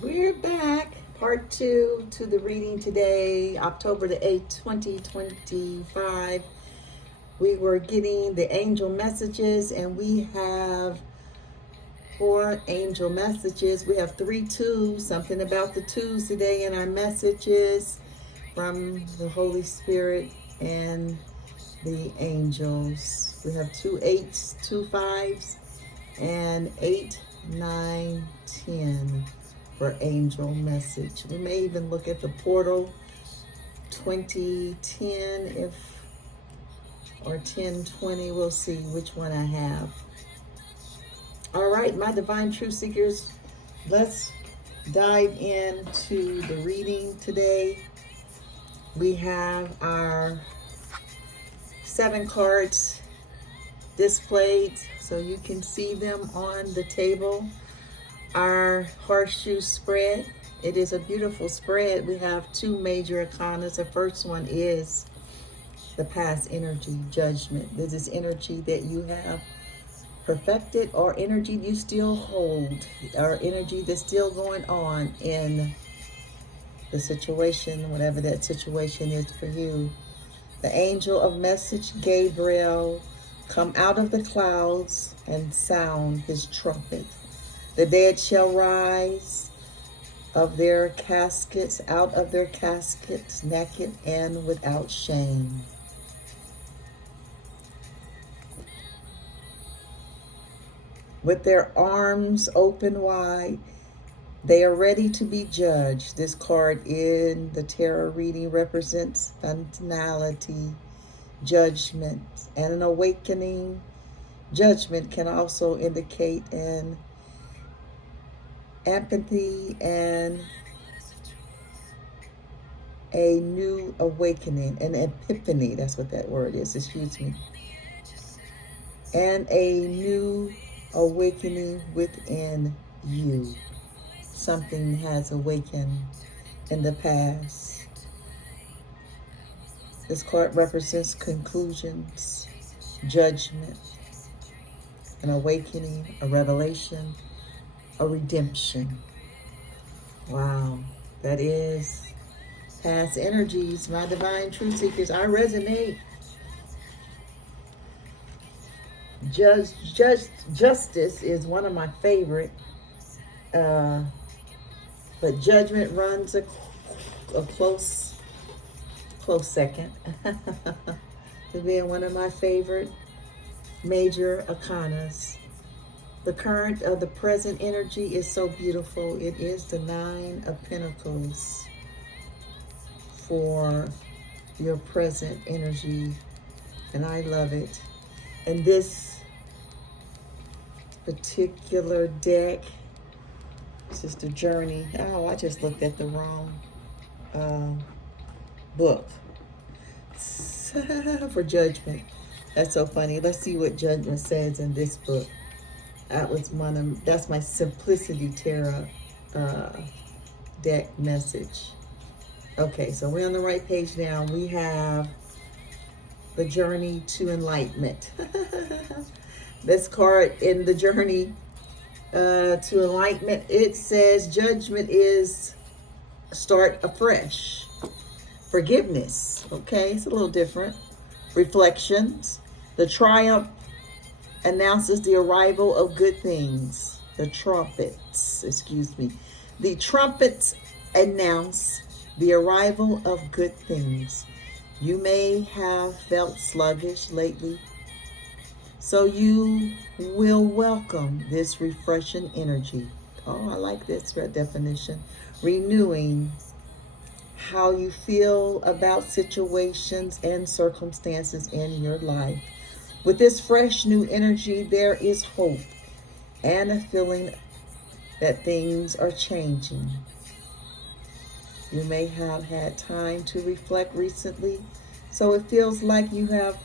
We're back. Part 2 to the reading today, October the 8th, 2025. We were getting the angel messages, and we have 4 angel messages. We have 3 twos, something about the twos today in our messages from the Holy Spirit and the angels. We have 2 8s, 2 5s, and 8, 9, 10. For angel message. We may even look at the portal 2010 or 1020. We'll see which one I have. All right, my divine truth seekers, let's dive into the reading today. We have our 7 cards displayed so you can see them on the table. Our horseshoe spread. It is a beautiful spread. We have 2 major arcanas. The first one is the past energy, judgment. This is energy that you have perfected or energy you still hold or energy that's still going on in the situation, whatever that situation is for you. The angel of message, Gabriel, come out of the clouds and sound his trumpet. The dead shall rise of their caskets, out of their caskets, naked and without shame. With their arms open wide, they are ready to be judged. This card in the tarot reading represents finality, judgment, and an awakening. Judgment can also indicate an empathy and a new awakening, an epiphany, that's what that word is, excuse me. And a new awakening within you. Something has awakened in the past. This card represents conclusions, judgment, an awakening, a revelation, a redemption. Wow, that is past energies, my divine truth seekers. I resonate. Justice is one of my favorite, but judgment runs a close second to being one of my favorite major arcanas. The current of the present energy is so beautiful. It is the 9 of Pentacles for your present energy, and I love it. And this particular deck, it's just a journey. Oh, I just looked at the wrong book for judgment. That's so funny. Let's see what judgment says in this book. That's my Simplicity Tarot deck message. Okay, so we're on the right page now. We have the journey to enlightenment. This card in the journey to enlightenment, it says judgment is start afresh. Forgiveness, okay, it's a little different. Reflections. The triumph announces the arrival of good things. The trumpets announce the arrival of good things. You may have felt sluggish lately, so you will welcome this refreshing energy. Oh, I like this definition. Renewing how you feel about situations and circumstances in your life. With this fresh new energy, there is hope and a feeling that things are changing. You may have had time to reflect recently, so it feels like you have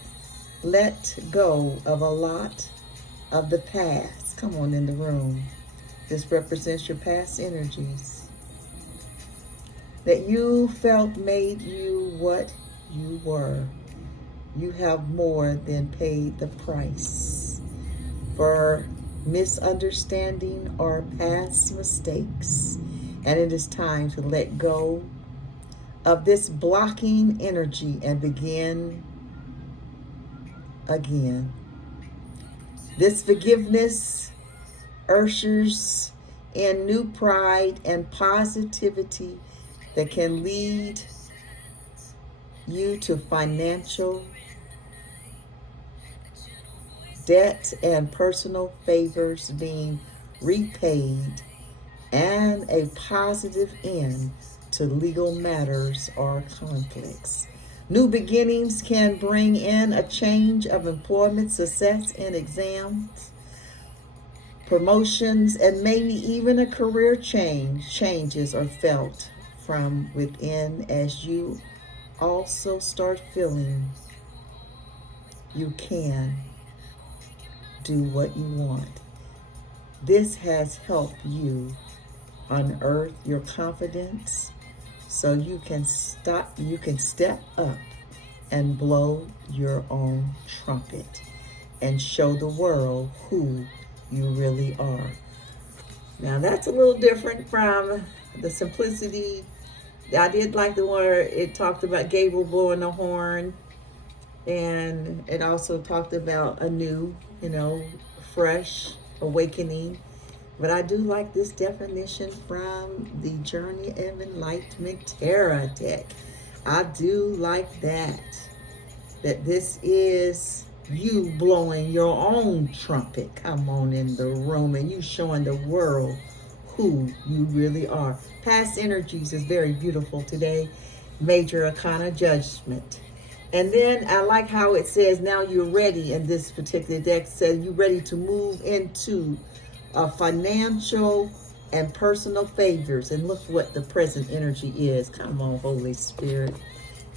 let go of a lot of the past. Come on in the room. This represents your past energies that you felt made you what you were. You have more than paid the price for misunderstanding or past mistakes. And it is time to let go of this blocking energy and begin again. This forgiveness ushers in new pride and positivity that can lead you to financial debt and personal favors being repaid, and a positive end to legal matters or conflicts. New beginnings can bring in a change of employment, success in exams, promotions, and maybe even a career change. Changes are felt from within as you also start feeling you can do what you want. This has helped you unearth your confidence so you can step up and blow your own trumpet and show the world who you really are. Now that's a little different from the simplicity. I did like the one where it talked about Gabriel blowing the horn, and it also talked about a new, fresh awakening. But I do like this definition from the Journey of Enlightenment Tarot deck. I do like that this is you blowing your own trumpet. Come on in the room, and you showing the world who you really are. Past energies is very beautiful today. Major Arcana Judgment. And then I like how it says now you're ready, in this particular deck says you're ready to move into financial and personal favors. And look what the present energy is. Come on, Holy Spirit.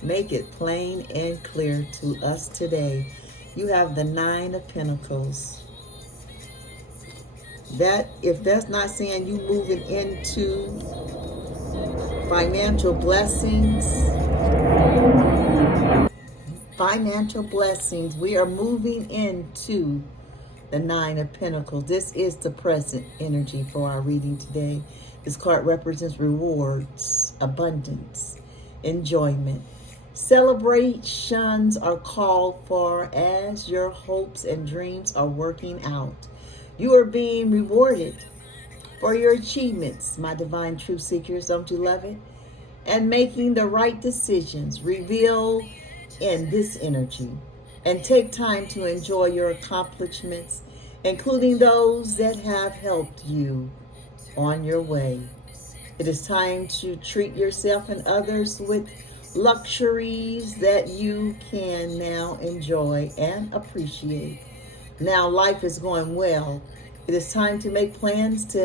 Make it plain and clear to us today. You have the Nine of Pentacles. That, if that's not saying you moving into financial blessings, we are moving into the Nine of Pentacles. This is the present energy for our reading today. This card represents rewards, abundance, enjoyment. Celebrations are called for as your hopes and dreams are working out. You are being rewarded for your achievements, my divine truth seekers. Don't you love it? And making the right decisions reveal in this energy. And take time to enjoy your accomplishments, including those that have helped you on your way. It is time to treat yourself and others with luxuries that you can now enjoy and appreciate. Now life is going well. It is time to make plans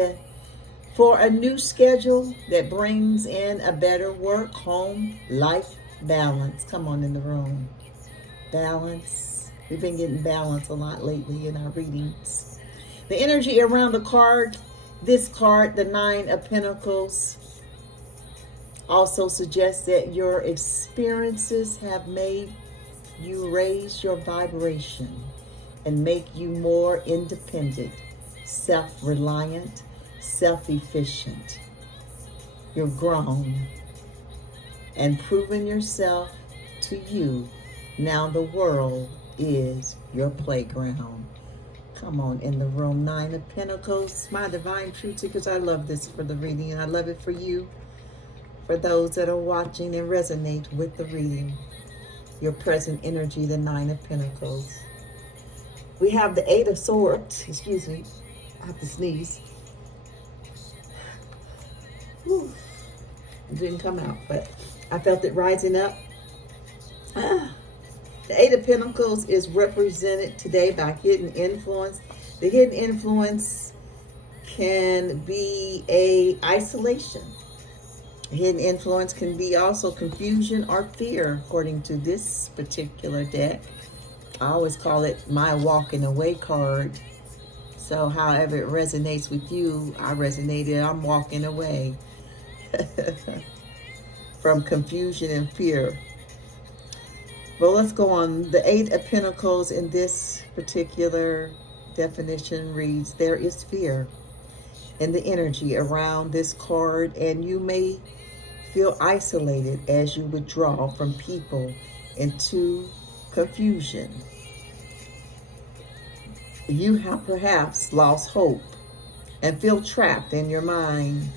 for a new schedule that brings in a better work, home, life balance. Come on in the room. Balance. We've been getting balance a lot lately in our readings. The energy around the card, this card, the Nine of Pentacles, also suggests that your experiences have made you raise your vibration and make you more independent, self-reliant, self-efficient. You're grown and proven yourself to you. Now the world is your playground. Come on in the room. Nine of Pentacles, my divine truth seekers. I love this for the reading, and I love it for you. For those that are watching and resonate with the reading, your present energy, the Nine of Pentacles. We have the Eight of Swords. Excuse me, I have to sneeze. Whew. It didn't come out, but I felt it rising up. The Eight of Pentacles is represented today by hidden influence. The hidden influence can be isolation. Hidden influence can be also confusion or fear, according to this particular deck. I always call it my walking away card. So however it resonates with you, I resonated, I'm walking away from confusion and fear. Well, let's go on. The Eight of Pentacles in this particular definition reads, there is fear in the energy around this card, and you may feel isolated as you withdraw from people into confusion. You have perhaps lost hope and feel trapped in your mind.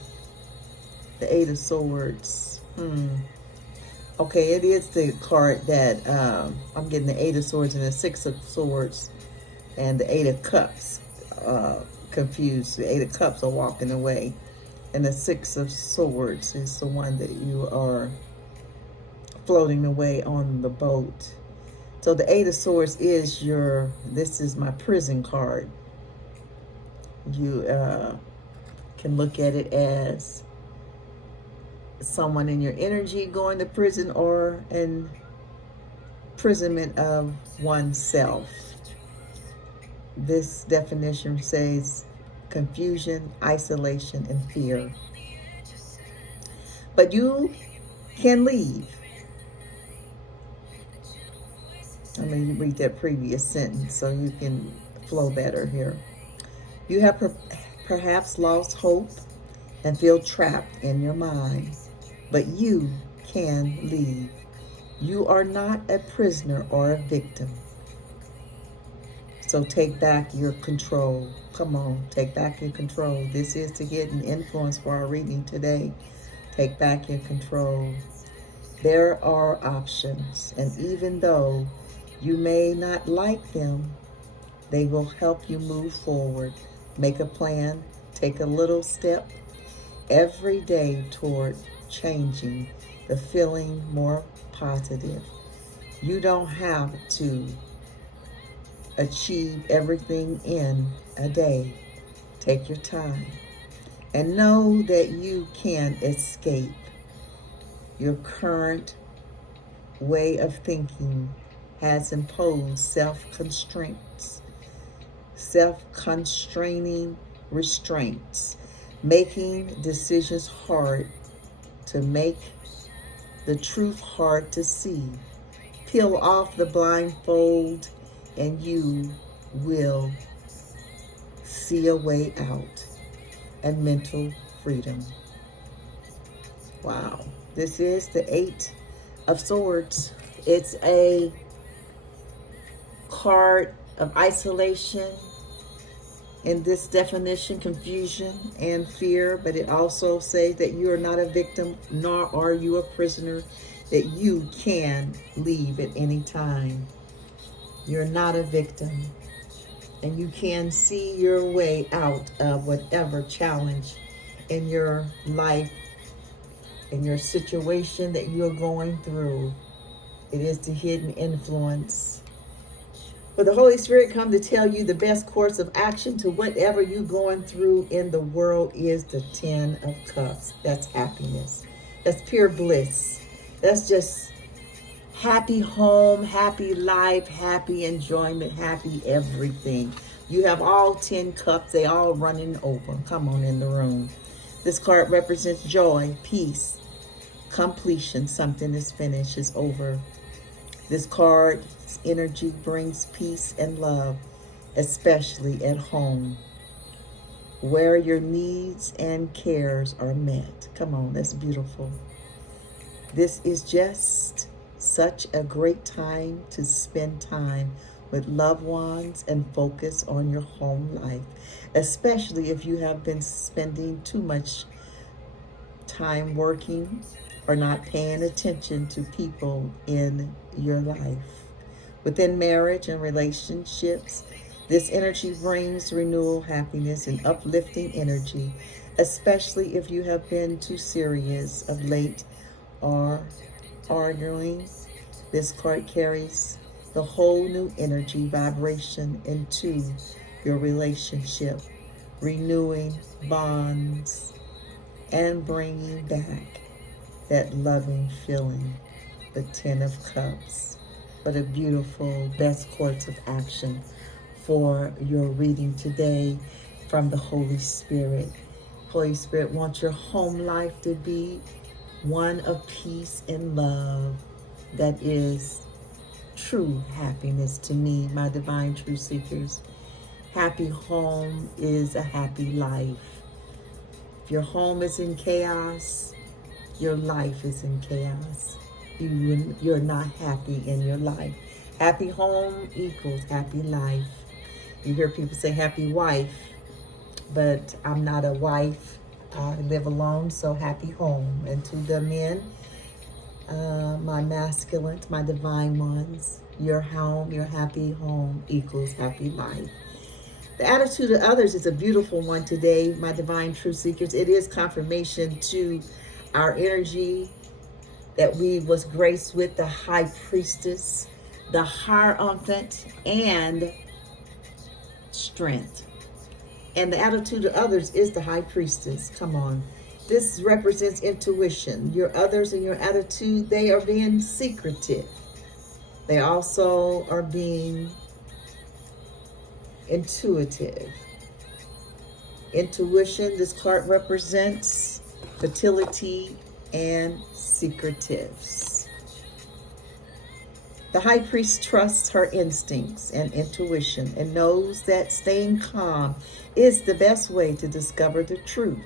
The Eight of Swords. Okay, it is the card that I'm getting the Eight of Swords and the Six of Swords and the Eight of Cups confused. The Eight of Cups are walking away, and the Six of Swords is the one that you are floating away on the boat. So the Eight of Swords is this is my prison card. You can look at it as someone in your energy going to prison, or an imprisonment of oneself. This definition says confusion, isolation, and fear. But you can leave. I'm going to read that previous sentence so you can flow better here. You have perhaps lost hope and feel trapped in your mind, but you can leave. You are not a prisoner or a victim. So take back your control. Come on, take back your control. This is to get an influence for our reading today. Take back your control. There are options, and even though you may not like them, they will help you move forward. Make a plan, take a little step every day toward changing the feeling more positive. You don't have to achieve everything in a day. Take your time and know that you can escape your current way of thinking has imposed self-constraining restraints, making decisions hard to make, the truth hard to see. Peel off the blindfold and you will see a way out and mental freedom. Wow. This is the Eight of Swords. It's a card of isolation, in this definition, confusion and fear, but it also says that you are not a victim, nor are you a prisoner, that you can leave at any time. You're not a victim, and you can see your way out of whatever challenge in your life, in your situation that you're going through. It is the hidden influence. But the Holy Spirit come to tell you the best course of action to whatever you're going through in the world is the Ten of Cups. That's happiness. That's pure bliss. That's just happy home, happy life, happy enjoyment, happy everything. You have all 10 cups. They all running over. Come on in the room. This card represents joy, peace, completion. Something is finished, is over. This card's energy brings peace and love, especially at home, where your needs and cares are met. Come on, that's beautiful. This is just such a great time to spend time with loved ones and focus on your home life, especially if you have been spending too much time working or not paying attention to people in your life. Within marriage and relationships, this energy brings renewal, happiness, and uplifting energy, especially if you have been too serious of late or arguing. This card carries the whole new energy vibration into your relationship, renewing bonds and bringing back that loving feeling. The Ten of Cups. What a beautiful best course of action for your reading today from the Holy Spirit. Holy Spirit wants your home life to be one of peace and love. That is true happiness to me, my divine truth seekers. Happy home is a happy life. If your home is in chaos, your life is in chaos. You're not happy in your life. Happy home equals happy life. You hear people say happy wife, but I'm not a wife. I live alone, so happy home. And to the men, my masculines, my divine ones, your home, your happy home equals happy life. The attitude of others is a beautiful one today, my divine truth seekers. It is confirmation to our energy that we was graced with the high priestess, the hierophant, and strength. And the attitude of others is the high priestess. Come on. This represents intuition. Your others and your attitude, they are being secretive. They also are being intuitive. Intuition, this card represents fertility and secretives. The high priest trusts her instincts and intuition and knows that staying calm is the best way to discover the truth.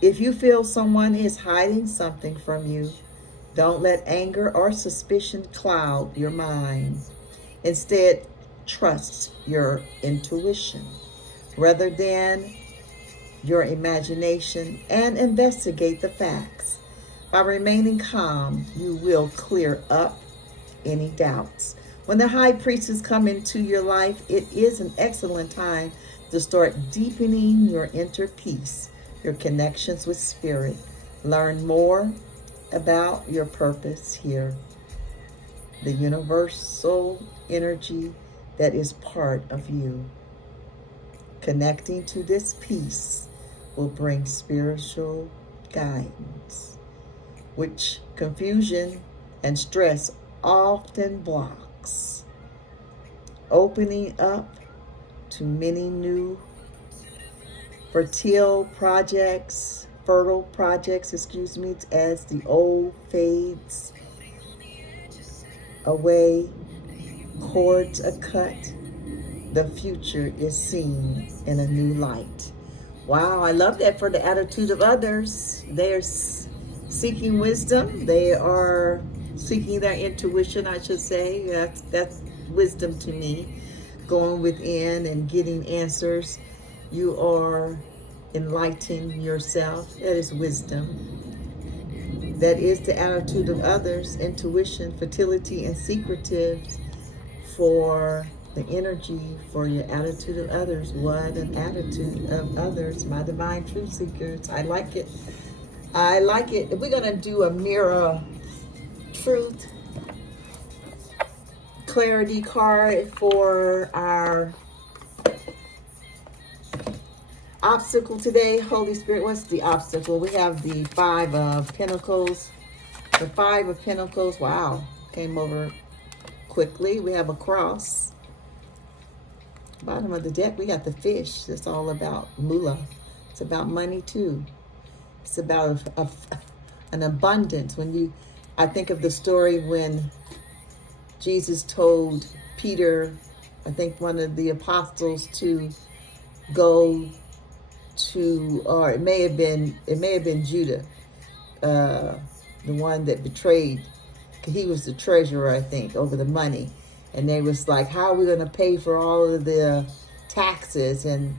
If you feel someone is hiding something from you, don't let anger or suspicion cloud your mind. Instead, trust your intuition rather than your imagination and investigate the facts. By remaining calm, you will clear up any doubts. When the high priestess come into your life, it is an excellent time to start deepening your inner peace, your connections with spirit. Learn more about your purpose here. The universal energy that is part of you. Connecting to this peace will bring spiritual guidance, which confusion and stress often blocks. Opening up to many new fertile projects, as the old fades away, cords are cut, the future is seen in a new light. Wow, I love that for the attitude of others. They're seeking wisdom. They are seeking their intuition, I should say. That's wisdom to me. Going within and getting answers. You are enlightening yourself. That is wisdom. That is the attitude of others, intuition, fertility, and secretives for the energy for your attitude of others. What an attitude of others, my divine truth seekers. I like it. I like it. We're going to do a mirror truth clarity card for our obstacle today. Holy Spirit, what's the obstacle? We have the Five of Pentacles. The Five of Pentacles, wow, came over quickly. We have a cross. Bottom of the deck, we got the fish. It's all about moolah. It's about money too. It's about an abundance. I think of the story when Jesus told Peter, I think one of the apostles, to go to, or it may have been Judah, the one that betrayed. He was the treasurer, I think, over the money. And they was like, how are we going to pay for all of the taxes? And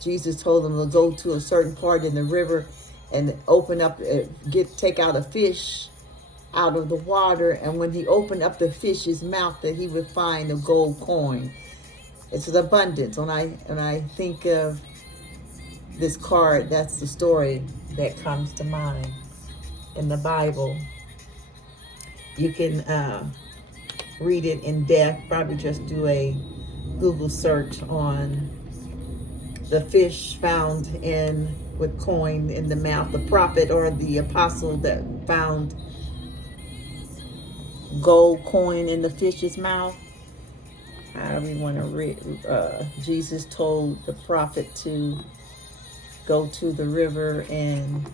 Jesus told them to go to a certain part in the river and open up, take out a fish out of the water. And when he opened up the fish's mouth, that he would find a gold coin. It's an abundance. When I think of this card, that's the story that comes to mind in the Bible. You can read it in depth. Probably just do a Google search on the fish found with coin in the mouth, the prophet or the apostle that found gold coin in the fish's mouth. However you want to read. Jesus told the prophet to go to the river and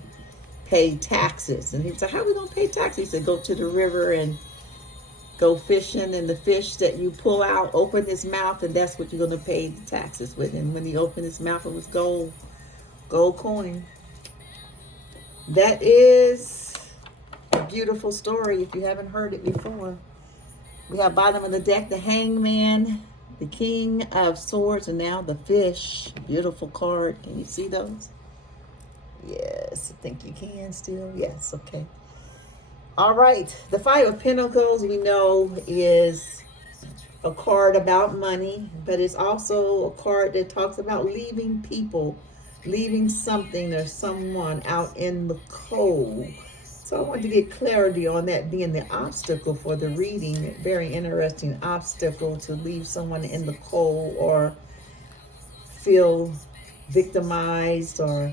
pay taxes. And he was like, how are we going to pay taxes? He said, go to the river and go fishing, and the fish that you pull out, open his mouth, and that's what you're going to pay the taxes with. And when he opened his mouth, it was gold Gold coin. That is a beautiful story if you haven't heard it before. We have bottom of the deck, the hangman, the king of swords, and now the fish. Beautiful card. Can you see those? Yes, I think you can still. Yes, okay. All right. The Five of Pentacles, we know, is a card about money, but it's also a card that talks about leaving people, leaving something or someone out in the cold. So I want to get clarity on that being the obstacle for the reading. Very interesting obstacle to leave someone in the cold or feel victimized or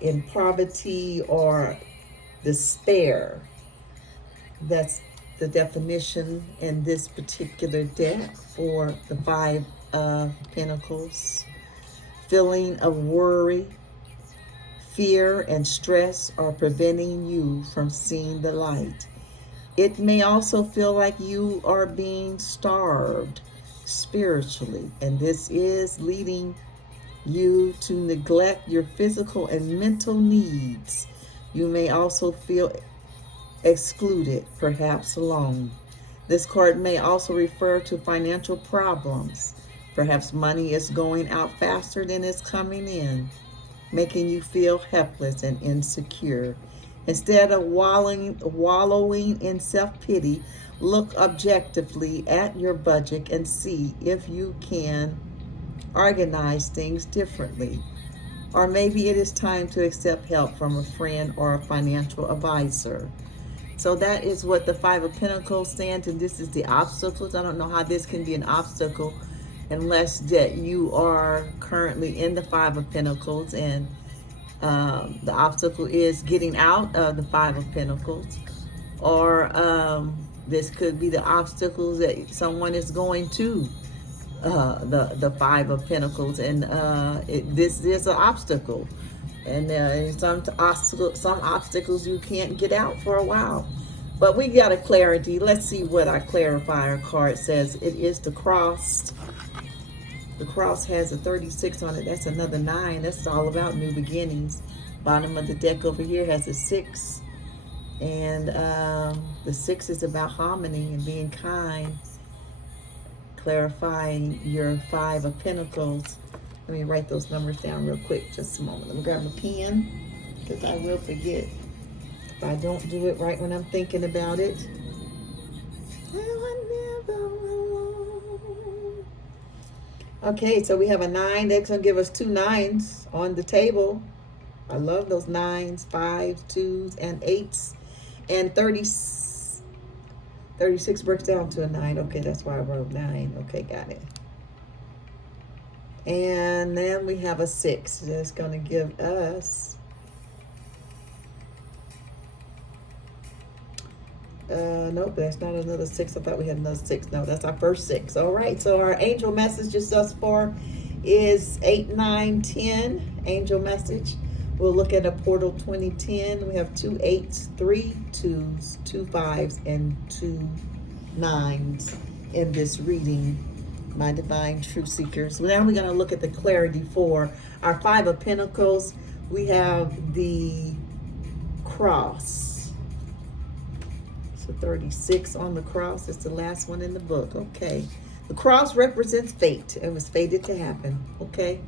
in poverty or despair. That's the definition in this particular deck for the Five of Pentacles. Feeling of worry, fear, and stress are preventing you from seeing the light. It may also feel like you are being starved spiritually, and this is leading you to neglect your physical and mental needs. You may also feel excluded, perhaps alone. This card may also refer to financial problems. Perhaps money is going out faster than it's coming in, making you feel helpless and insecure. Instead of wallowing in self-pity, look objectively at your budget and see if you can organize things differently. Or maybe it is time to accept help from a friend or a financial advisor. So that is what the Five of Pentacles stands, and this is the obstacles. I don't know how this can be an obstacle unless that you are currently in the Five of Pentacles, and the obstacle is getting out of the Five of Pentacles. Or this could be the obstacles that someone is going to the Five of Pentacles, and this is an obstacle. And some obstacles you can't get out for a while. But we got a clarity. Let's see what our clarifier card says. It is the cross. The cross has a 36 on it. That's another 9. That's all about new beginnings. Bottom of the deck over here has a 6. And the 6 is about harmony and being kind. Clarifying your Five of Pentacles. Let me write those numbers down real quick. Just a moment. Let me grab a pen because I will forget if I don't do it right when I'm thinking about it. Okay, so we have a 9. That's going to give us 2 9s on the table. I love those 9s, 5s, 2s, and 8s. And 36 breaks down to a 9. Okay, that's why I wrote 9. Okay, got it. And then we have a 6. That's going to give us nope, that's not another 6. I thought we had another 6. No, that's our first 6. All right, so our angel message just thus far is 8, 9, 10. Angel message. We'll look at a portal 2010. We have 2 8s, 3 2s, 2 5s, and 2 9s in this reading, my divine truth seekers. Now we're going to look at the clarity for our Five of Pentacles. We have the cross. So 36 on the cross. It's the last one in the book. Okay. The cross represents fate. It was fated to happen. Okay.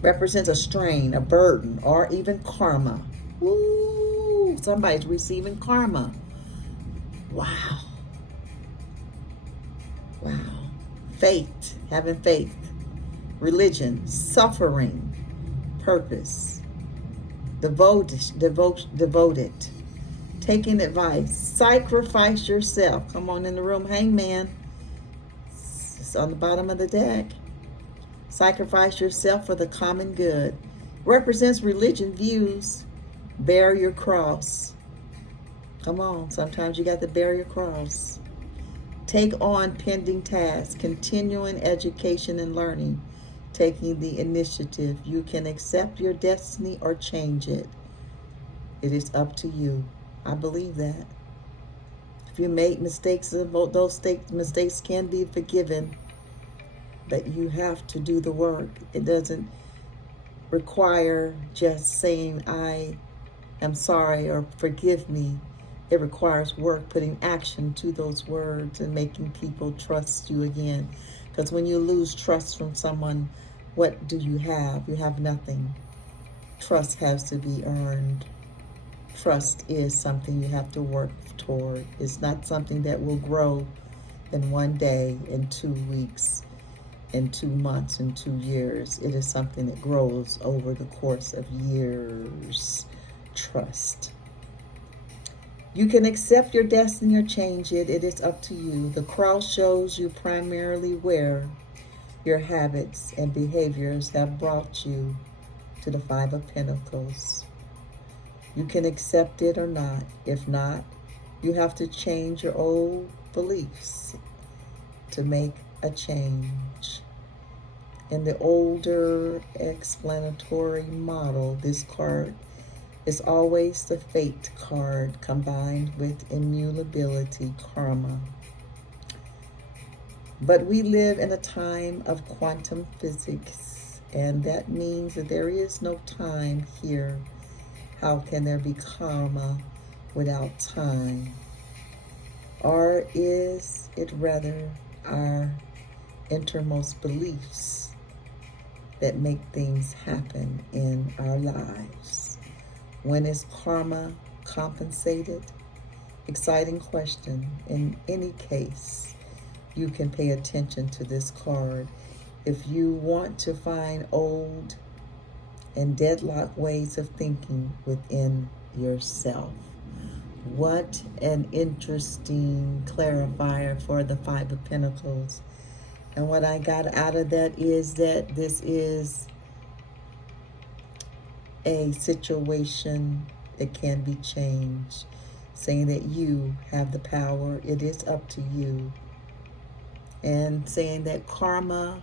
Represents a strain, a burden, or even karma. Woo! Somebody's receiving karma. Wow. Wow. Faith, having faith. Religion, suffering, purpose. Devoted. Taking advice. Sacrifice yourself. Come on in the room, hangman. It's on the bottom of the deck. Sacrifice yourself for the common good. Represents religion views. Bear your cross. Come on, sometimes you got to bear your cross. Take on pending tasks, continuing education and learning, taking the initiative. You can accept your destiny or change it. It is up to you. I believe that. If you made mistakes, those mistakes can be forgiven. that you have to do the work. It doesn't require just saying, I am sorry or forgive me. It requires work, putting action to those words and making people trust you again. Because when you lose trust from someone, what do you have? You have nothing. Trust has to be earned. Trust is something you have to work toward. It's not something that will grow in one day, in 2 weeks, in 2 months, in 2 years. It is something that grows over the course of years. Trust. You can accept your destiny or change it. It is up to you. The cross shows you primarily where your habits and behaviors have brought you to the Five of Pentacles. You can accept it or not. If not, you have to change your old beliefs to make a change. In the older explanatory model, this card is always the fate card combined with immutability, karma. But we live in a time of quantum physics, and that means that there is no time here. How can there be karma without time? Or is it rather our innermost beliefs that make things happen in our lives? When is karma compensated? Exciting question. In any case, you can pay attention to this card. If you want to find old and deadlocked ways of thinking within yourself. What an interesting clarifier for the Five of Pentacles. And what I got out of that is that this is a situation that can be changed. Saying that you have the power. It is up to you. And saying that karma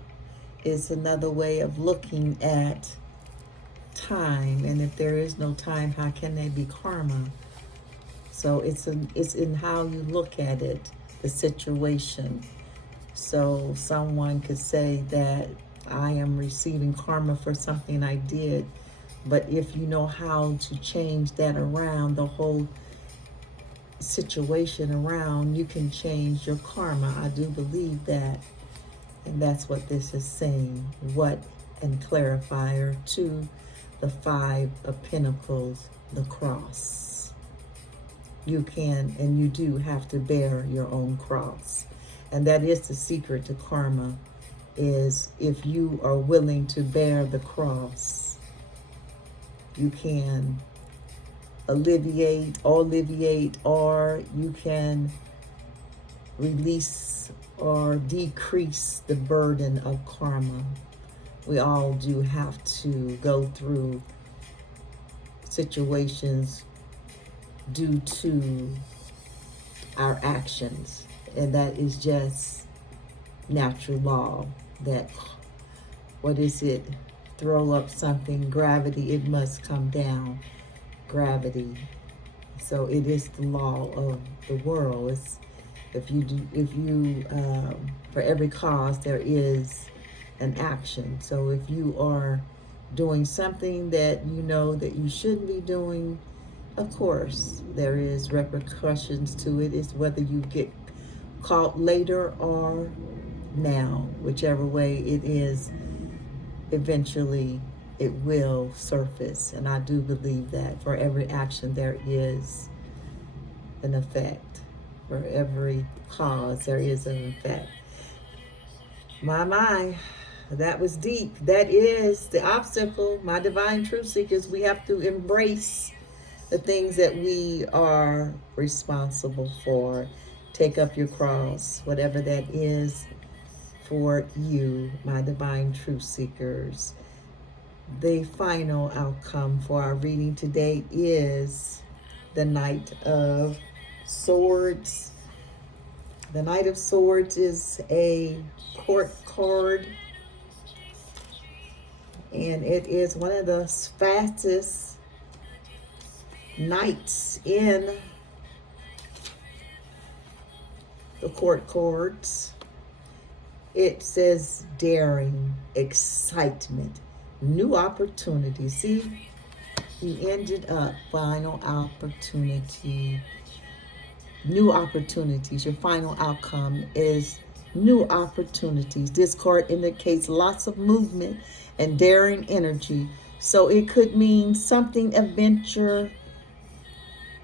is another way of looking at time. And if there is no time, how can there be karma? So it's in how you look at it, the situation. So someone could say that I am receiving karma for something I did. But if you know how to change that around, the whole situation around, you can change your karma. I do believe that. And that's what this is saying. What and clarifier to the Five of Pentacles, the cross. You can and you do have to bear your own cross. And that is the secret to karma, is if you are willing to bear the cross, you can alleviate, or you can release or decrease the burden of karma. We all do have to go through situations due to our actions, and that is just natural law. That, what is it? Throw up something, gravity, it must come down. Gravity. So it is the law of the world. It's, for every cause there is an action. So if you are doing something that you know that you shouldn't be doing, of course there is repercussions to it. It's whether you get caught later or now, whichever way it is, eventually it will surface. And I do believe that for every action there is an effect. For every cause there is an effect. My, that was deep. That is the obstacle. My divine truth seekers, we have to embrace the things that we are responsible for. Take up your cross, whatever that is for you, my divine truth seekers. The final outcome for our reading today is the Knight of Swords. The Knight of Swords is a court card, and it is one of the fastest knights in the court cards. It says daring, excitement, new opportunity. See, you ended up final opportunity, new opportunities. Your final outcome is new opportunities. This card indicates lots of movement and daring energy. So it could mean something adventure.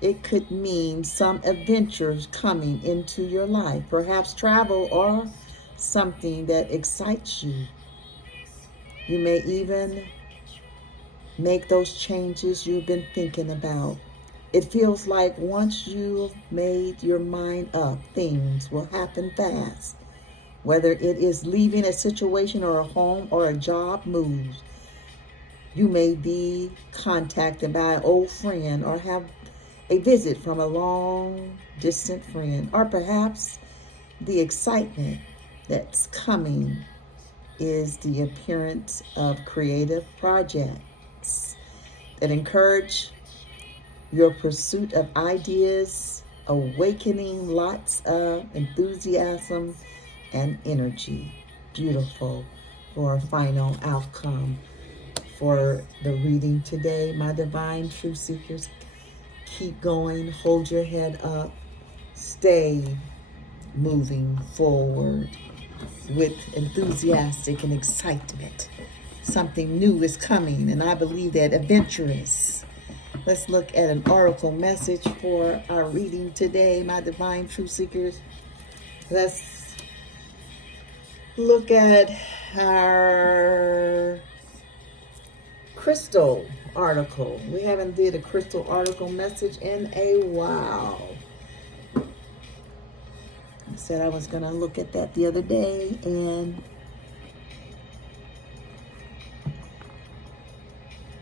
It could mean some adventures coming into your life, perhaps travel or something that excites you. You may even make those changes you've been thinking about. It feels like once you've made your mind up, things will happen fast. Whether it is leaving a situation or a home or a job moves, you may be contacted by an old friend or have a visit from a long distant friend, or perhaps the excitement that's coming is the appearance of creative projects that encourage your pursuit of ideas, awakening lots of enthusiasm and energy. Beautiful for a final outcome for the reading today. My divine truth seekers, keep going, hold your head up, stay moving forward with enthusiastic and excitement. Something new is coming, and I believe that adventurous. Let's look at an oracle message for our reading today, my divine truth seekers. Let's look at our crystal article. We haven't did a crystal article message in a while. I said I was going to look at that the other day, and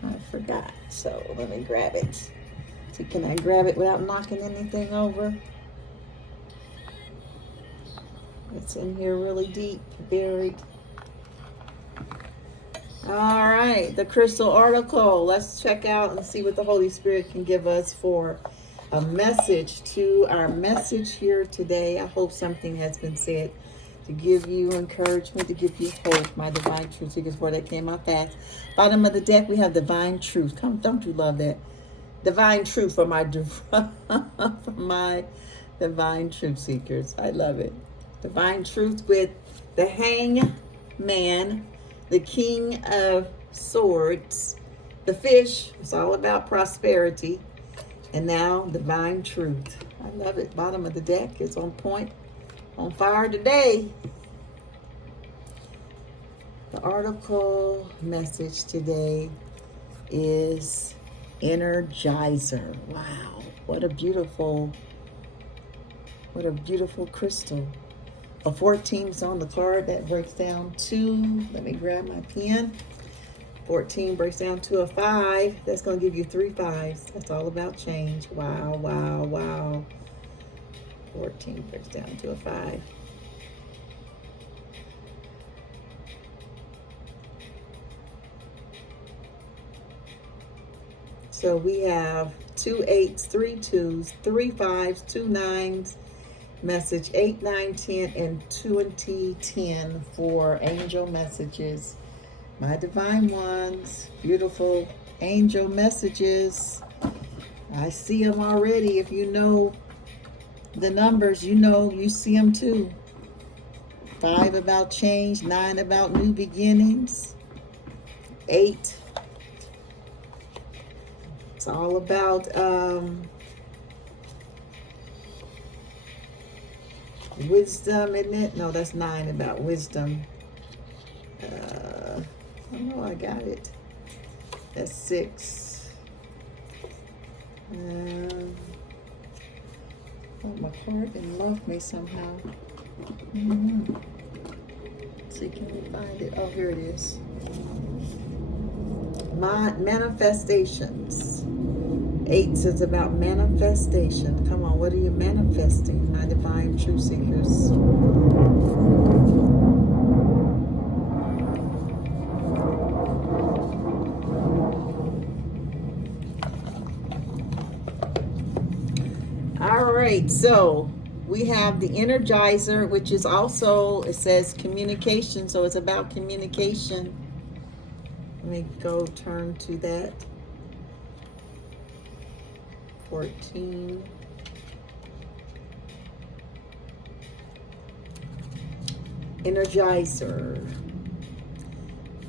I forgot. So let me grab it. See, can I grab it without knocking anything over? It's in here really deep, buried. All right, the crystal article. Let's check out and see what the Holy Spirit can give us for a message to our message here today. I hope something has been said to give you encouragement, to give you hope. My divine truth seekers, where that came out fast. Bottom of the deck, we have divine truth. Come, don't you love that? Divine truth for my for my divine truth seekers. I love it. Divine truth with the hangman, the king of swords, the fish. It's all about prosperity. And now divine truth. I love it. Bottom of the deck is on point, on fire today. The article message today is Energizer. Wow, what a beautiful crystal. A 14 is on the card. That breaks down to, let me grab my pen. 14 breaks down to a 5. That's going to give you 3 5s. That's all about change. Wow, wow, wow. 14 breaks down to a 5. So we have 2 8s, 3 2s, 3 5s, 2 9s. Message 8, 9, 10, and 20, 10 for angel messages. My divine ones, beautiful angel messages. I see them already. If you know the numbers, you know you see them too. 5 about change, 9 about new beginnings, 8. It's all about wisdom, isn't it? No, that's 9 about wisdom. I know I got it. That's 6. Oh, my card didn't love me somehow. See, can we find it? Oh, here it is. My manifestations. 8 says about manifestation. Come on, what are you manifesting, my divine truth seekers? All right, so We have the Energizer, which is also, it says communication, so it's about communication. Let me go turn to that. 14. Energizer.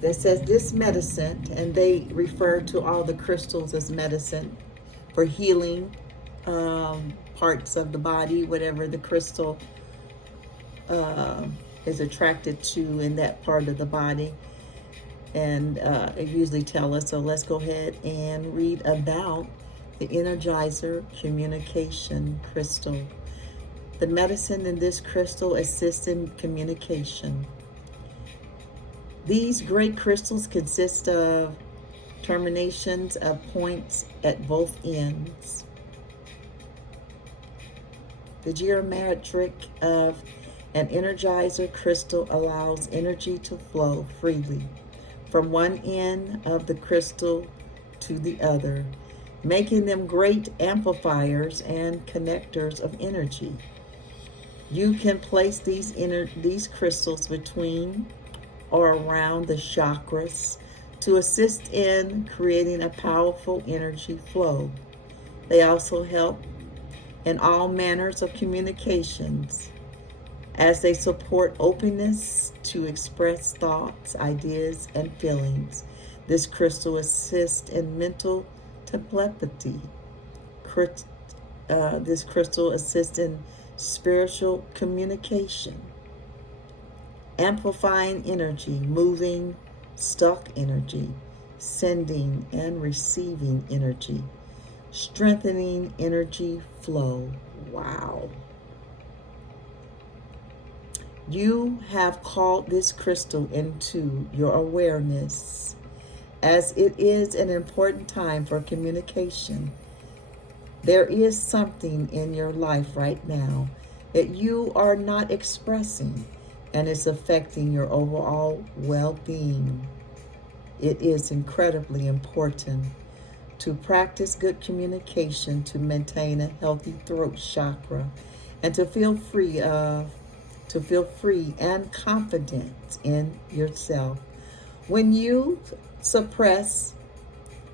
That says this medicine, and they refer to all the crystals as medicine for healing parts of the body, whatever the crystal is attracted to in that part of the body. And it usually tell us, so let's go ahead and read about the Energizer communication crystal. The medicine in this crystal assists in communication. These great crystals consist of terminations of points at both ends. The geometric of an Energizer crystal allows energy to flow freely from one end of the crystal to the other, making them great amplifiers and connectors of energy. You can place these crystals between or around the chakras to assist in creating a powerful energy flow. They also help in all manners of communications as they support openness to express thoughts, ideas, and feelings. This crystal assists in mental telepathy. This crystal assists in spiritual communication, amplifying energy, moving stuck energy, sending and receiving energy, strengthening energy flow. Wow. You have called this crystal into your awareness, as it is an important time for communication. There is something in your life right now that you are not expressing, and it's affecting your overall well-being. It is incredibly important to practice good communication to maintain a healthy throat chakra and to feel free and confident in yourself. When you suppress,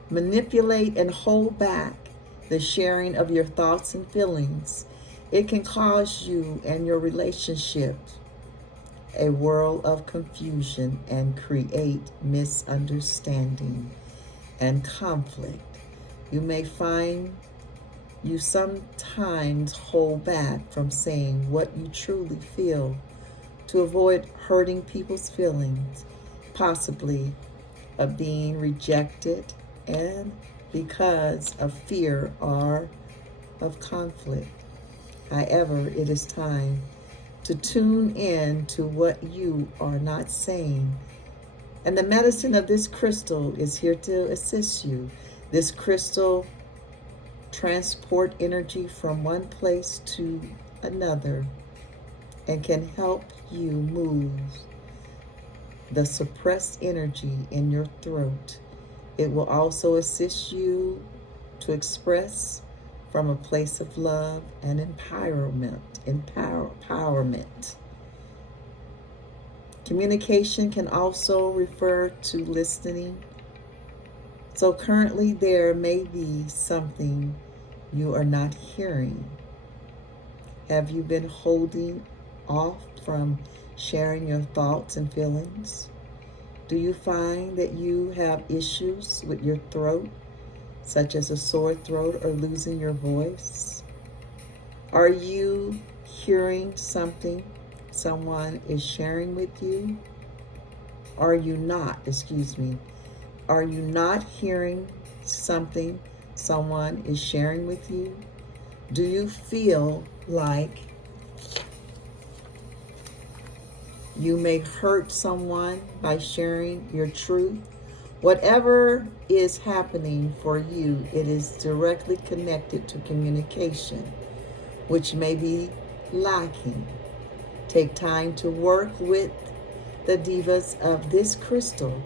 manipulate, and hold back the sharing of your thoughts and feelings, it can cause you and your relationship a whirl of confusion and create misunderstanding and conflict. You may find you sometimes hold back from saying what you truly feel to avoid hurting people's feelings, possibly of being rejected, and because of fear or of conflict. However, it is time to tune in to what you are not saying. And the medicine of this crystal is here to assist you. This crystal transport energy from one place to another and can help you move the suppressed energy in your throat. It will also assist you to express from a place of love and empowerment. Communication can also refer to listening. So currently there may be something you are not hearing. Have you been holding off from sharing your thoughts and feelings? Do you find that you have issues with your throat, such as a sore throat or losing your voice? Are you hearing something someone is sharing with you? Are you not hearing something someone is sharing with you? Do you feel like you may hurt someone by sharing your truth? Whatever is happening for you, it is directly connected to communication, which may be lacking. Take time to work with the divas of this crystal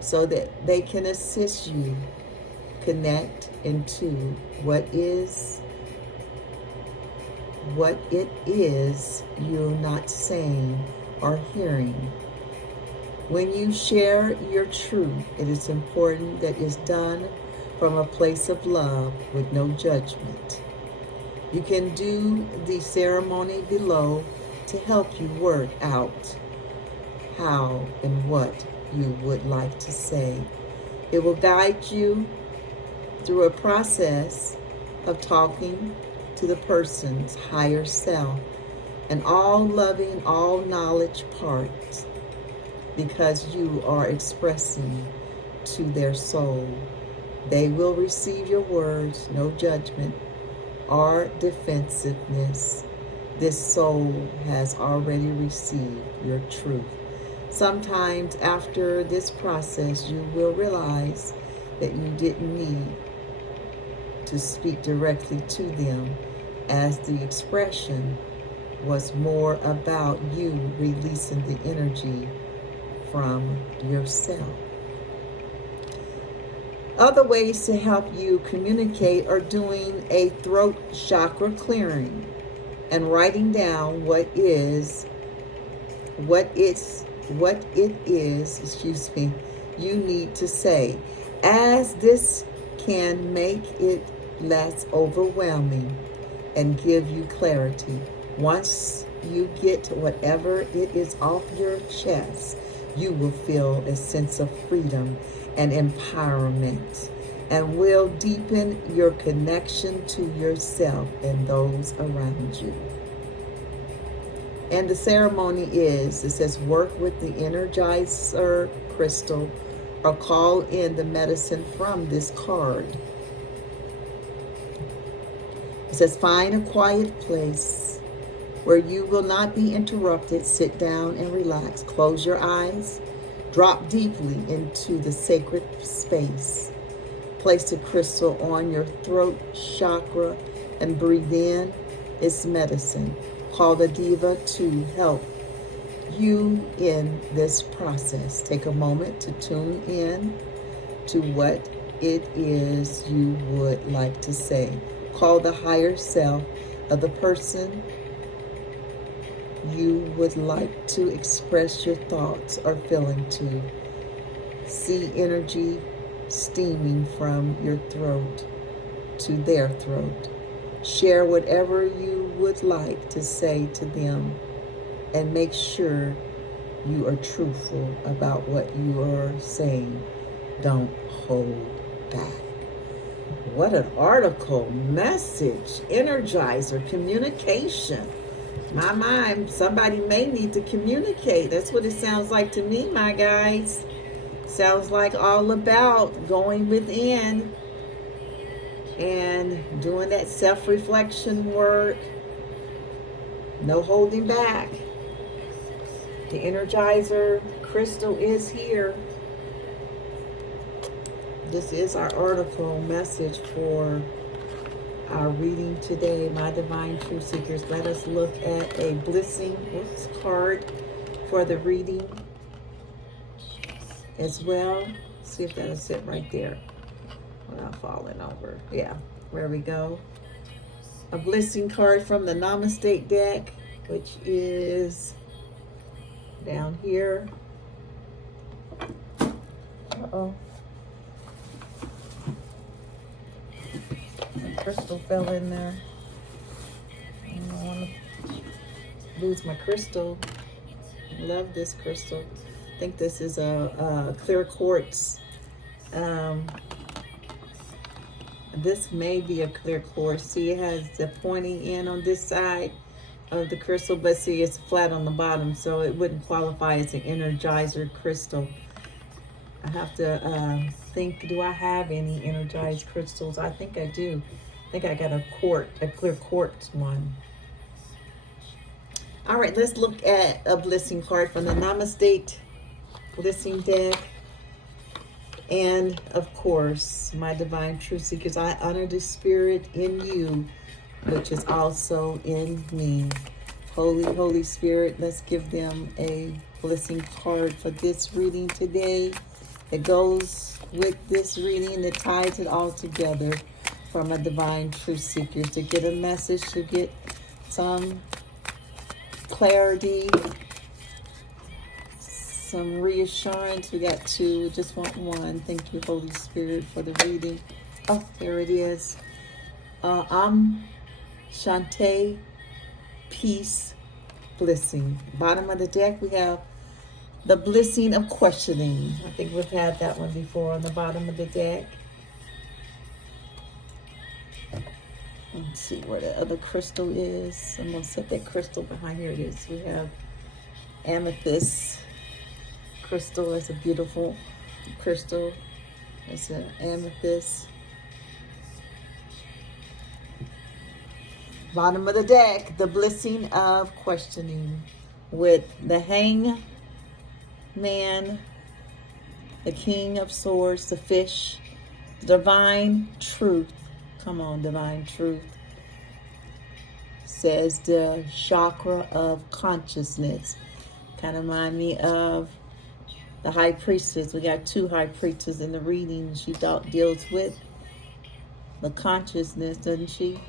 so that they can assist you connect into what is what it is you're not saying or hearing. When you share your truth, it is important that it's done from a place of love with no judgment. You can do the ceremony below to help you work out how and what you would like to say. It will guide you through a process of talking to the person's higher self, an all-loving, all-knowledge part, because you are expressing to their soul. They will receive your words, no judgment or defensiveness. This soul has already received your truth. Sometimes after this process, you will realize that you didn't need to speak directly to them, as the expression was more about you releasing the energy from yourself. Other ways to help you communicate are doing a throat chakra clearing and writing down what it is, you need to say, as this can make it less overwhelming and give you clarity. Once you get whatever it is off your chest, you will feel a sense of freedom and empowerment, and will deepen your connection to yourself and those around you. And the ceremony it says, work with the Energizer crystal or call in the medicine from this card. It says, find a quiet place where you will not be interrupted. Sit down and relax. Close your eyes. Drop deeply into the sacred space. Place the crystal on your throat chakra and breathe in its medicine. Call the diva to help you in this process. Take a moment to tune in to what it is you would like to say. Call the higher self of the person you would like to express your thoughts or feeling to. See energy steaming from your throat to their throat. Share whatever you would like to say to them, and make sure you are truthful about what you are saying. Don't hold back. What an article, message, energizer, communication. My mind, somebody may need to communicate. That's what it sounds like to me, my guys. Sounds like all about going within and doing that self-reflection work. No holding back. The Energizer crystal is here. This is our article message for our reading today, my divine truth seekers. Let us look at a blessing card for the reading as well. See if that'll sit right there without falling over. Yeah, there we go. A blessing card from the Namaste deck, which is down here. Uh-oh. The crystal fell in there. I don't want to lose my crystal. Love this crystal. I think this is a clear quartz. This may be a clear quartz. See, it has the pointing end on this side of the crystal, but see, it's flat on the bottom, so it wouldn't qualify as an energizer crystal. I have to think, do I have any energized crystals? I think I do. I think I got a clear quartz one. All right, let's look at a blessing card from the Namaste blessing deck. And of course, my divine truth seekers, I honor the spirit in you, which is also in me. Holy, Holy Spirit, let's give them a blessing card for this reading today. It goes with this reading that ties it all together from a divine truth seeker to get a message, to get some clarity, some reassurance. We got two. We just want one. Thank you, Holy Spirit, for the reading. Oh, there it is. I'm Shantae, peace, blessing. Bottom of the deck, we have the blessing of questioning. I think we've had that one before on the bottom of the deck. Let's see where the other crystal is. I'm going to set that crystal behind. Here it is. We have amethyst crystal. It's a beautiful crystal. It's an amethyst. Bottom of the deck, the blessing of questioning, with the hangman, the king of swords, the fish, divine truth. Come on, divine truth. Says the chakra of consciousness. Kind of remind me of the high priestess. We got two high priestesses in the reading. She deals with the consciousness, doesn't she?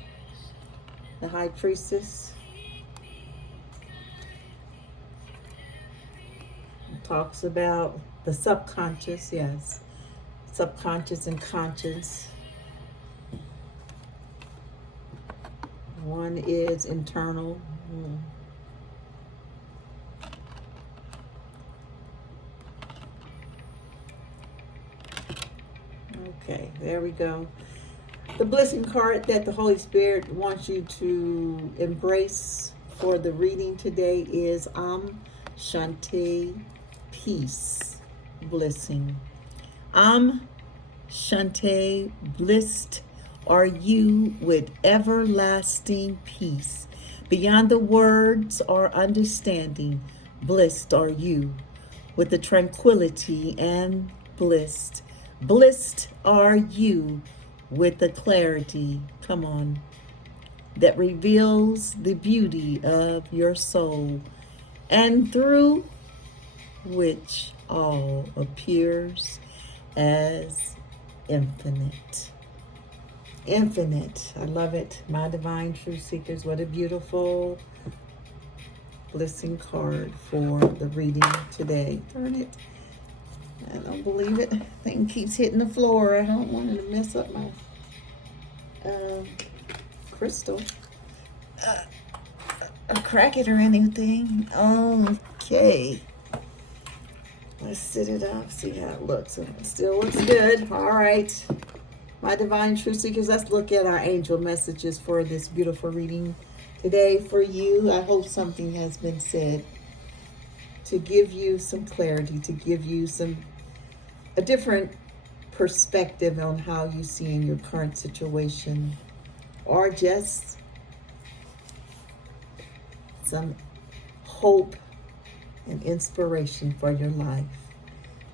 The high priestess talks about the subconscious, yes. Subconscious and conscious. One is internal. Okay, there we go. The blessing card that the Holy Spirit wants you to embrace for the reading today is Shantae, peace, blessing. Shantae, blessed are you with everlasting peace. Beyond the words or understanding, blessed are you with the tranquility and blessed. Blessed are you with the clarity, come on, that reveals the beauty of your soul, and through which all appears as infinite. Infinite. I love it. My divine truth seekers. What a beautiful blessing card for the reading today. Darn it. I don't believe it. Thing keeps hitting the floor. I don't want it to mess up my crystal. Crack it or anything. Okay. Let's set it up. See how it looks. It still looks good. All right. My divine truth seekers, let's look at our angel messages for this beautiful reading today for you. I hope something has been said to give you some clarity, to give you a different perspective on how you see in your current situation, or just some hope and inspiration for your life.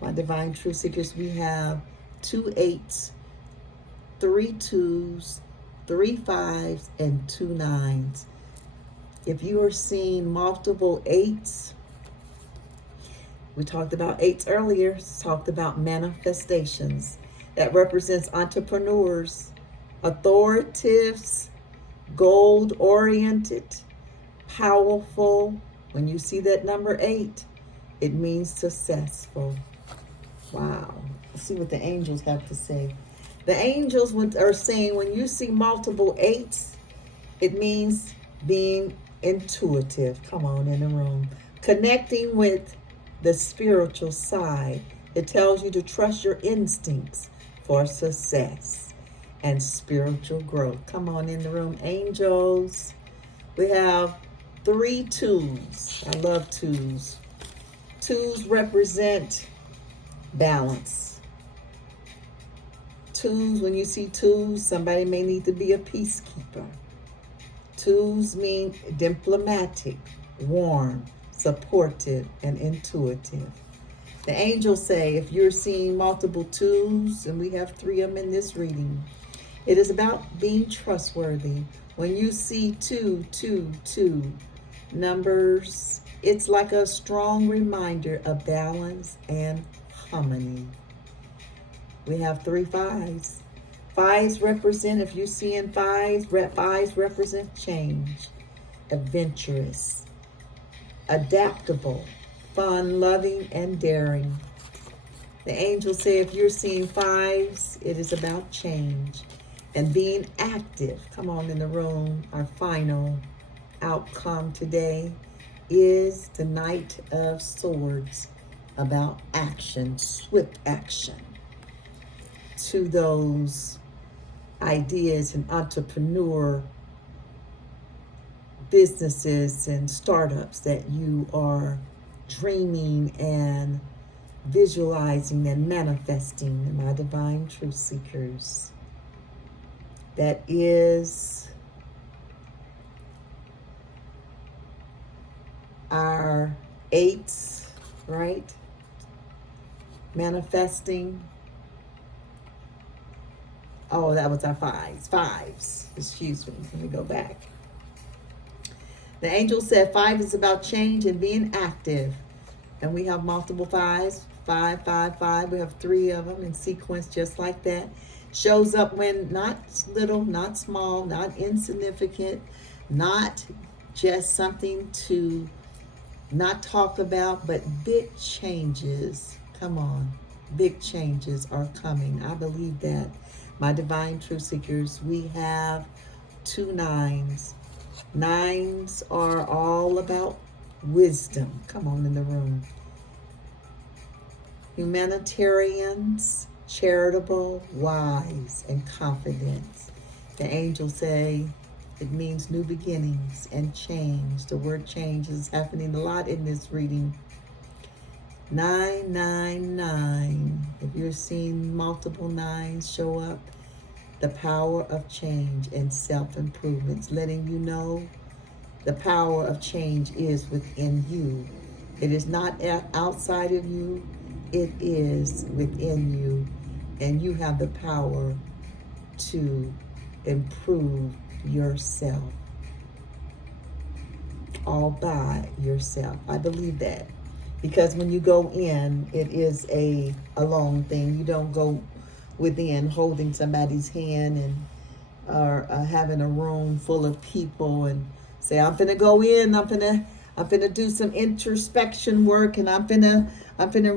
My divine truth seekers, we have 2 8s, 3 2s, 3 5s, and 2 9s. If you are seeing multiple 8s, we talked about 8s earlier, talked about manifestations. That represents entrepreneurs, authoritives, goal-oriented, powerful. When you see that number 8, it means successful. Wow. Let's see what the angels have to say. The angels are saying when you see multiple 8s, it means being intuitive. Come on in the room. Connecting with the spiritual side. It tells you to trust your instincts for success and spiritual growth. Come on in the room, angels. We have 3 2s. I love 2s. 2s represent balance. 2s, when you see 2s, somebody may need to be a peacekeeper. 2s mean diplomatic, warm, supportive, and intuitive. The angels say if you're seeing multiple 2s, and we have 3 of them in this reading, it is about being trustworthy. When you see 2 2 2 numbers, it's like a strong reminder of balance and harmony. We have 3 5s. 5s represent, if you're seeing 5s represent change. adventurous, adaptable, fun, loving, and daring. The angels say if you're seeing fives, it is about change and being active. Come on in the room. Our final outcome today is the Knight of Swords, about action, swift action to those ideas and entrepreneur businesses and startups that you are dreaming and visualizing and manifesting, my divine truth seekers. That is our eights, right? Manifesting. Oh, that was our fives. Excuse me. Let me go back. The angel said 5 is about change and being active. And we have multiple fives. 5, 5, 5. We have 3 of them in sequence just like that. Shows up when not little, not small, not insignificant, not just something to not talk about, but big changes. Come on. Big changes are coming. I believe that. My divine truth seekers, we have 2 9s. 9s are all about wisdom. Come on in the room. Humanitarians, charitable, wise, and confident. The angels say it means new beginnings and change. The word change is happening a lot in this reading. 999. If you're seeing multiple 9s show up, the power of change and self-improvements, letting you know the power of change is within you. It is not outside of you. It is within you. And you have the power to improve yourself all by yourself. I believe that. Because when you go in, it is a alone thing. You don't go within holding somebody's hand and or having a room full of people and say, I'm finna go in, I'm finna do some introspection work, and I'm finna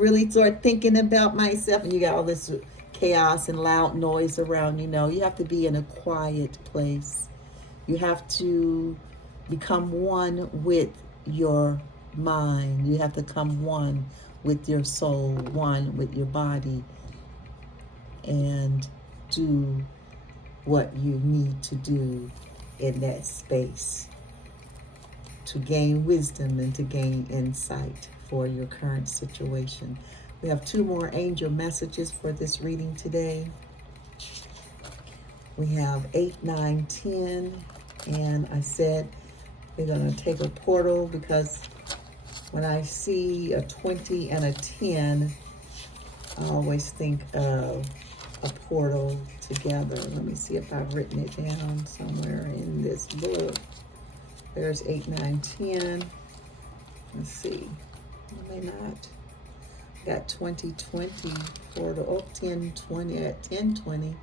really start thinking about myself. And you got all this chaos and loud noise around. You have to be in a quiet place. You have to become one with your mind. You have to come one with your soul, one with your body, and do what you need to do in that space to gain wisdom and to gain insight for your current situation. We have 2 more angel messages for this reading today. We have 8, 9, 10, and I said we're going to take a portal because when I see a 20 and a 10, I always think of a portal together. Let me see if I've written it down somewhere in this book. There's 8, 9, 10. Let's see. I may not. Got 20, 20 portal. Oh, 10, 20 at 10, 20.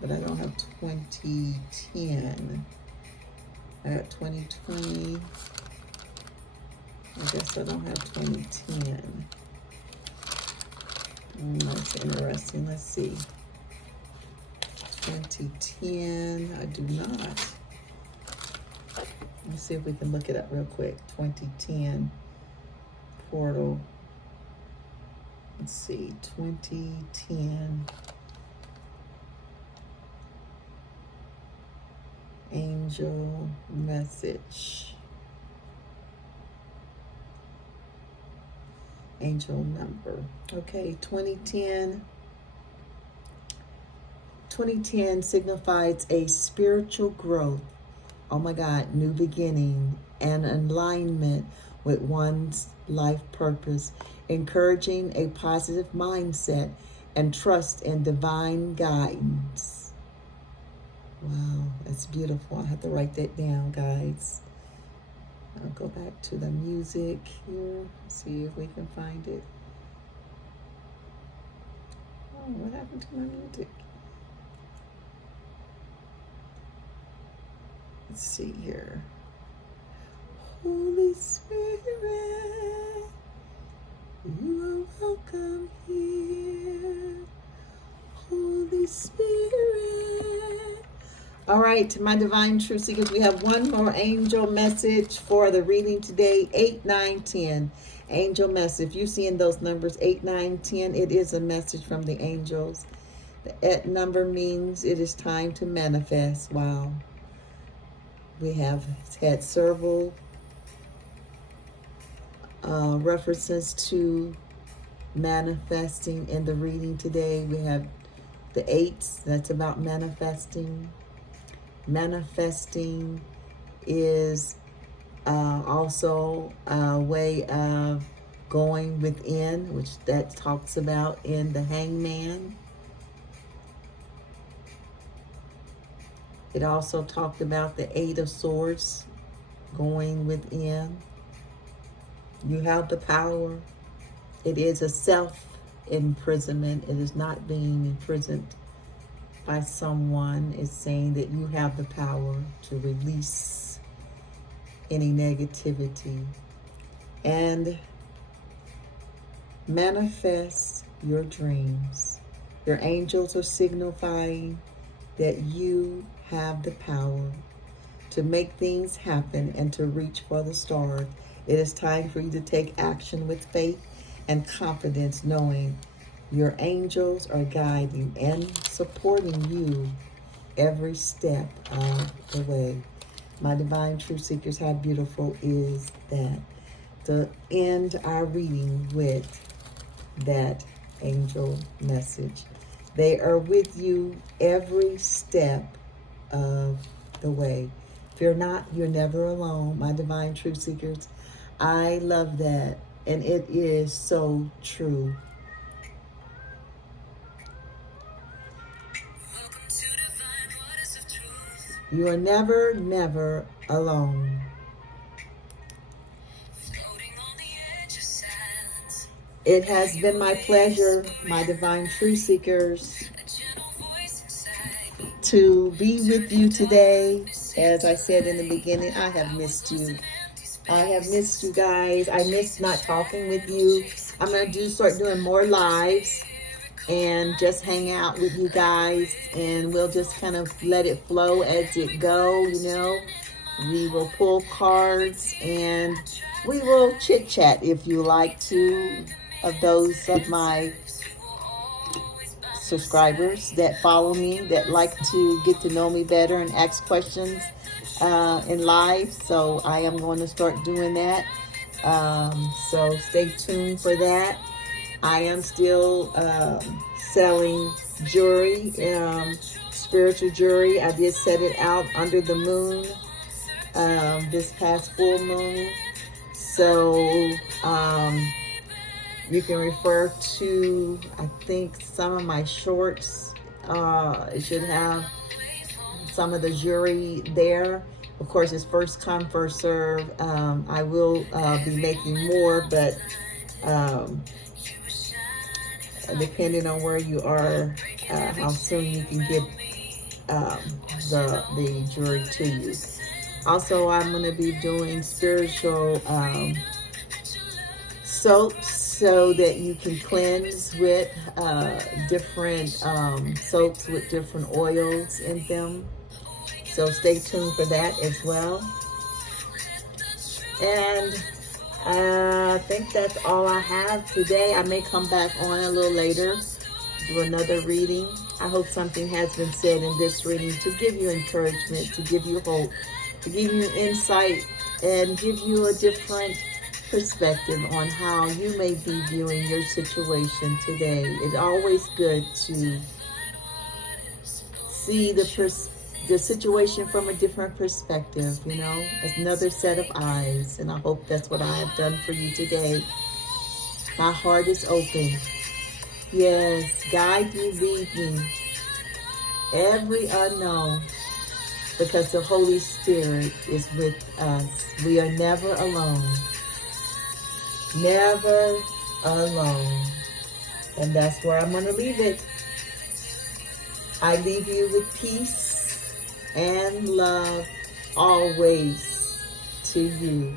But I don't have 20, 10. I got 20, 20. I guess I don't have 20, 10. That's interesting. Let's see. 2010, I do not. Let's see if we can look it up real quick. 2010 portal. Let's see, 2010 angel message. Angel number. Okay, 2010 signifies a spiritual growth. Oh my God, new beginning and alignment with one's life purpose, encouraging a positive mindset and trust in divine guidance. Wow, that's beautiful. I have to write that down, guys. I'll go back to the music here, see if we can find it. Oh, what happened to my music? Let's see here. Holy Spirit, you are welcome here. Holy Spirit. All right, my divine truth seekers, we have one more angel message for the reading today, 8, 9, 10. Angel message. If you're seeing those numbers, 8, 9, 10, it is a message from the angels. The Et number means it is time to manifest. Wow. We have had several references to manifesting in the reading today. We have the 8s, that's about manifesting. Manifesting is also a way of going within, which that talks about in the Hangman. It also talked about the 8 of Swords, going within. You have the power. It is a self-imprisonment. It is not being imprisoned by someone. It's saying that you have the power to release any negativity and manifest your dreams. Your angels are signifying that you have the power to make things happen and to reach for the stars. It is time for you to take action with faith and confidence, knowing your angels are guiding and supporting you every step of the way. My divine truth seekers, how beautiful is that? To end our reading with that angel message. They are with you every step of the way. Fear not, you're never alone, my divine truth seekers. I love that, and it is so true. You are never, never alone. It has been my pleasure, my divine truth seekers, to be with you today. As I said in the beginning, I have missed you. I have missed you guys. I missed not talking with you. I'm going to start doing more lives and just hang out with you guys, and we'll just kind of let it flow as it go, you know. We will pull cards and we will chit chat if you like to, of those of my subscribers that follow me, that like to get to know me better and ask questions in live. So I am going to start doing that. So stay tuned for that. I am still selling jewelry, spiritual jewelry. I did set it out under the moon this past full moon. So you can refer to, I think, some of my shorts. It should have some of the jewelry there. Of course, it's first come, first serve. I will be making more, but depending on where you are, how soon you can get the jewelry to you. Also, I'm going to be doing spiritual soaps so that you can cleanse with different soaps with different oils in them. So stay tuned for that as well. And I think that's all I have today. I may come back on a little later, do another reading. I hope something has been said in this reading to give you encouragement, to give you hope, to give you insight, and give you a different perspective on how you may be viewing your situation today. It's always good to see the situation from a different perspective, you know, as another set of eyes. And I hope that's what I have done for you today. My heart is open. Yes, guide me, lead me. Every unknown, because the Holy Spirit is with us. We are never alone. Never alone. And that's where I'm going to leave it. I leave you with peace and love always to you.